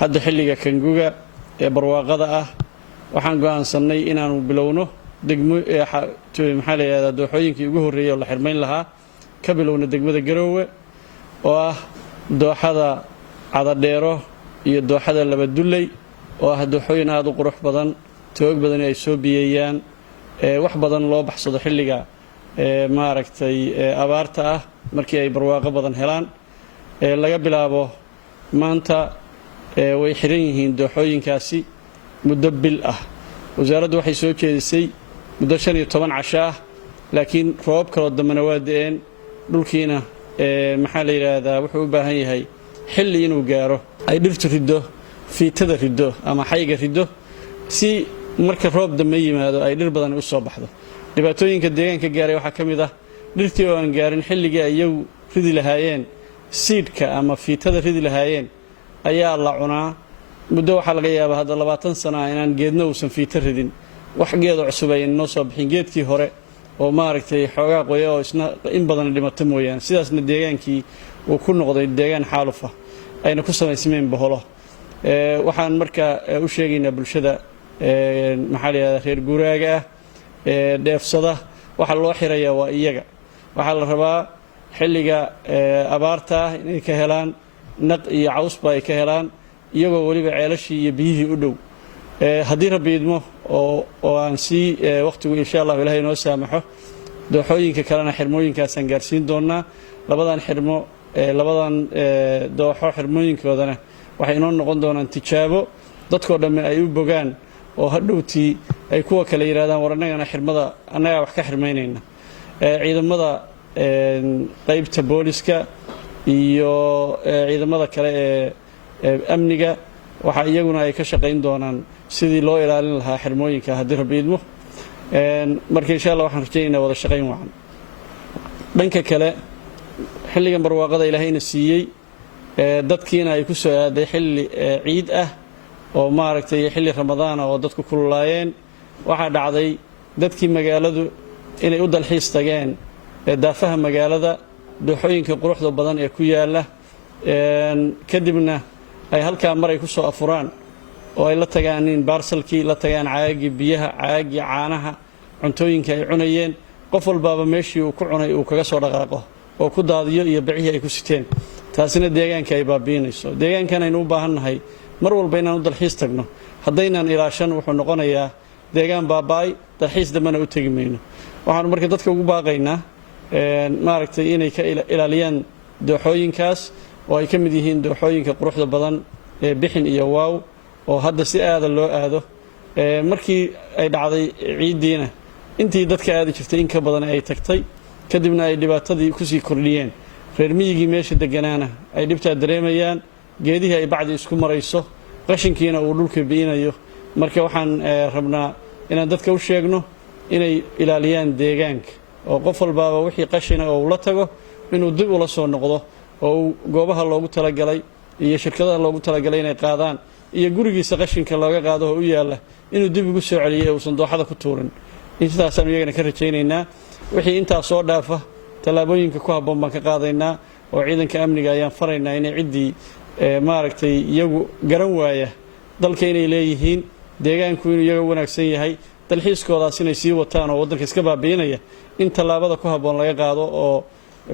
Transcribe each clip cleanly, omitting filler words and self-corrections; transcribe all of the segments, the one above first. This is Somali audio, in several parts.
hadda xilliga kanguga ee barwaaqada ah waxaan go'aansanay inaanu bilowno maxaa la yidhahdaa dooxooyinkii ugu horreeyay oo la xirmayn lahaa ka bilowna degmada Garowe oo ah dooxada Cadadheero iyo dooxada Labadulley oo ah dooxooyin aad u qurux badan toog badan ay soo biyeeyaan wax badan loo baxsado xilliga maaragtay abaarta ah markii ay barwaaqo badan helaan laga bilaabo maanta way xiran yihiin dooxooyinkaasi muddo bil ah wasaaraddu waxay soo jeedisay muddo 15 casho ah laakiin roob kala damana waa da'een dhulkiina maxaa la yiraahdaa wuxuu u baahan yahay xilli inuu gaaro ay dhirtu rido fiitada rido ama xayga rido si marka roob dama yimaado ay dhir badan u soo baxdo dhibaatooyinka deegaanka gaaray waxa kamid ah dhirtii oo aan gaarin xilligii ay ridi lahaayeen seedka ama fiitada ridi lahaayeen ayaa la cunaa muddo waxa laga yaabaa hadda 20 sano inaan geedna uusan fiita ridin wax geedo cusub ay noo soo bixin geedkii hore oo maaragtay xoogaa qoyo oo isna in badan dhimato mooyaan sidaasna deegaankii uu ku noqday deegaan xaaluf ah ayna ku samaysmeen baholo waxaan marka u sheegaynaa bulshada maxaa la yiraahdaa reer guuraaga ah dheefsada waxa loo xirayaa waa iyaga waxa la rabaa xilliga abaarta ah inay ka helaan naq iyo cawsba ay ka helaan iyagoo waliba ceelashii iyo biyihii u dhow haddii rabbi idmo oo aan sii waqtigu insha Allah ilaahay noo saamaxo dooxooyinka kalena xirmooyinkaasaan gaarsiin doonaa labadan xirmo labadan dooxo xirmooyinkoodana waxay inoo noqon doonaan tijaabo dadkoo dhamme ay u bogaan oo hadhowtii ay kuwa kale yiraahdaan war annagana xirmada annaga wax ka xirmaynayna ciidamada qaybta booliska iyo ciidamada kale ee amniga waxa iyaguna ay ka shaqayn doonaan sidii loo ilaalin lahaa xirmooyinka haddii rabbi idmo marka insha Allah waxaan rajaynaynaa wada shaqayn wacan dhanka kale xilligan barwaaqada ilaahayna siiyey dadkiina ay ku soo aaday xilli ciid ah oo maaragtay xilli ramadaan oo dadku kululaayeen waxa dhacday dadkii magaaladu inay u dalxiis tageen daafaha magaalada dooxooyinka quruxda badan ee ku yaala kadibna ay halka mar ay ku soo afuraan oo ay la tagaaniin baarsalkii la tagaan caagi biyaha caagi caanaha cuntooyinka ay cunayeen qof walbaaba meeshii uu ku cunay uu kaga soo dhaqaaqo oo ku daadiyo iyo bixii ay ku siteen taasina deegaanka ay baabiinayso deegaankan aynu u baahannahay mar walba inaan u dalxiis tagno haddaynaan ilaashan wuxuu noqonayaa deegaan baabaay dalxiis dambana u tegi mayno waxaanu marka dadka ugu baaqaynaa maaragtay inay ka ilaaliyaan dooxooyinkaas oo ay ka mid yihiin dooxooyinka quruxda badan ee bixin iyo waaw oo hadda si aada loo aado markii ay dhacday ciidiina intii dadka aadi jirtay in ka badan ay tagtay kadibna ay dhibaatadii ku sii kordhiyeen reer miyigii meesha deganaana ay dhibtaa dareemayaan geedihii ay bacdi isku marayso qashinkiina uu dhulka biinayo marka waxaan rabnaa inaan dadka u sheegno inay ilaaliyaan deegaanka oo qof walbaaba wixii qashina oo la tago inuu dib ula soo noqdo oo goobaha loogu talagalay iyo shirkadaha loogu talagalay inay qaadaan iyo gurigiisa qashinka looga qaado oo u yaala inuu dib ugu soo celiyo uusan dooxada ku tuurin intaasaan iyagana ka rajaynaynaa wixii intaas soo dhaafa tallaabooyinka ku habboon baan ka qaadaynaa oo ciidanka amniga ayaan faraynaa inay ciddii maaragtay iyagu garan waaya dalka inay leeyihiin deegaanku inuu iyaga wanaagsan yahay dalxiiskoodaas inay sii wataan oo waddanka iska baabiinaya in tallaabada ku habboon laga qaado oo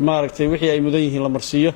maaragtay wixii ay mudan yihiin la marsiiyo